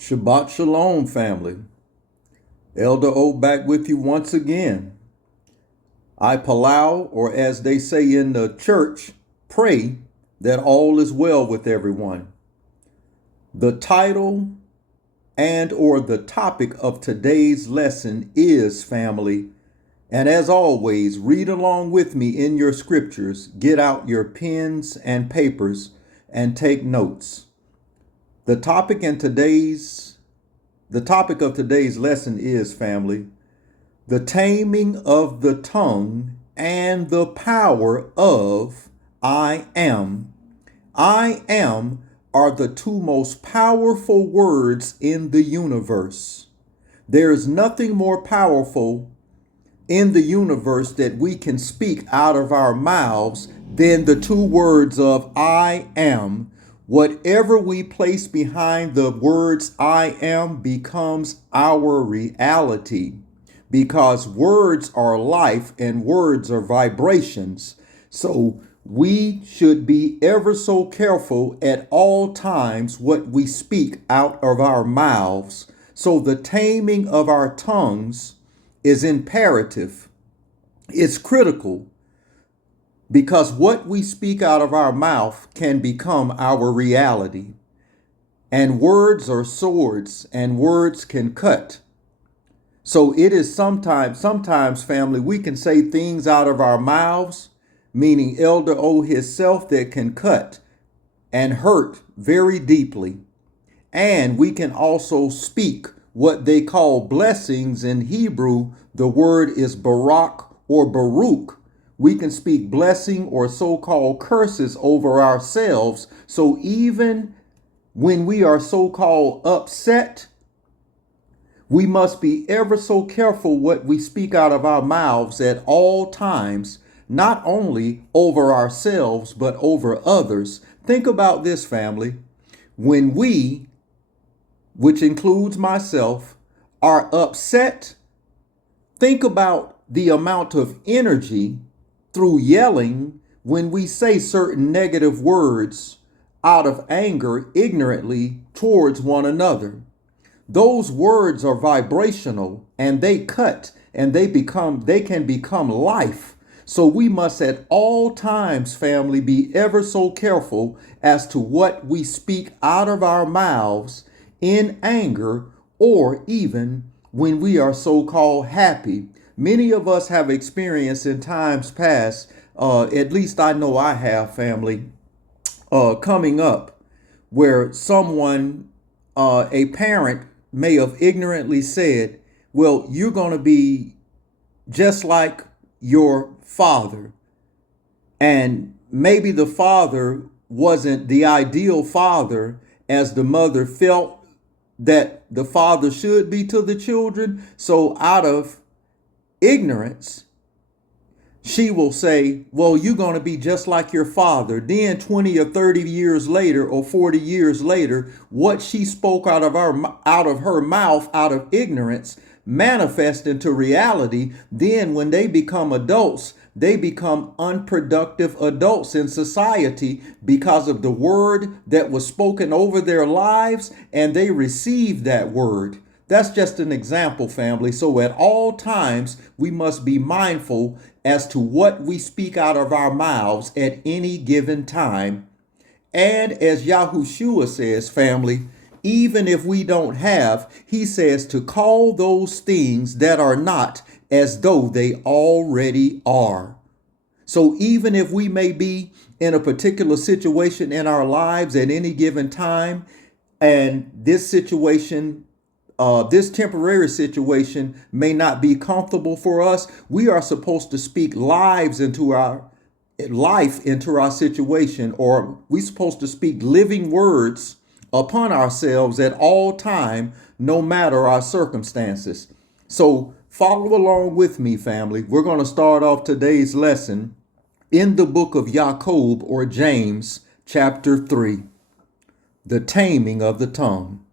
Shabbat Shalom, family. Elder O back with you once again. I palau, or as they say in the church, pray that all is well with everyone. The title and or the topic of today's lesson is family. And as always, read along with me in your scriptures. Get out your pens and papers and take notes. The topic of today's lesson is, family, the taming of the tongue and the power of I am. I am are the two most powerful words in the universe. There is nothing more powerful in the universe that we can speak out of our mouths than the two words of I am. Whatever we place behind the words I am becomes our reality, because words are life and words are vibrations. So we should be ever so careful at all times what we speak out of our mouths. So the taming of our tongues is imperative. It's critical, because what we speak out of our mouth can become our reality. And words are swords, and words can cut. So it is sometimes, family, we can say things out of our mouths, meaning Elder O himself, that can cut and hurt very deeply. And we can also speak what they call blessings. In Hebrew, the word is barak or baruch. We can speak blessing or so-called curses over ourselves. So even when we are so-called upset, we must be ever so careful what we speak out of our mouths at all times, not only over ourselves, but over others. Think about this, family. When we, which includes myself, are upset, think about the amount of energy through yelling when we say certain negative words out of anger ignorantly towards one another. Those words are vibrational and they cut and they can become life. So we must at all times, family, be ever so careful as to what we speak out of our mouths in anger, or even when we are so-called happy. Many of us have experienced in times past, at least I know I have, family, coming up, where someone, a parent, may have ignorantly said, well, you're going to be just like your father. And maybe the father wasn't the ideal father as the mother felt that the father should be to the children. So out of ignorance, she will say, well, you're going to be just like your father. Then 20 or 30 years later or 40 years later, what she spoke out of her mouth out of ignorance manifest into reality. Then when they become adults, they become unproductive adults in society because of the word that was spoken over their lives, and they received that word. That's just an example, family. So at all times, we must be mindful as to what we speak out of our mouths at any given time. And as Yahushua says, family, even if we don't have, he says to call those things that are not as though they already are. So even if we may be in a particular situation in our lives at any given time, and this situation, this temporary situation may not be comfortable for us, we are supposed to speak life into our situation, or we're supposed to speak living words upon ourselves at all time, no matter our circumstances. So follow along with me, family. We're going to start off today's lesson in the book of Jacob, or James, chapter 3, the taming of the tongue.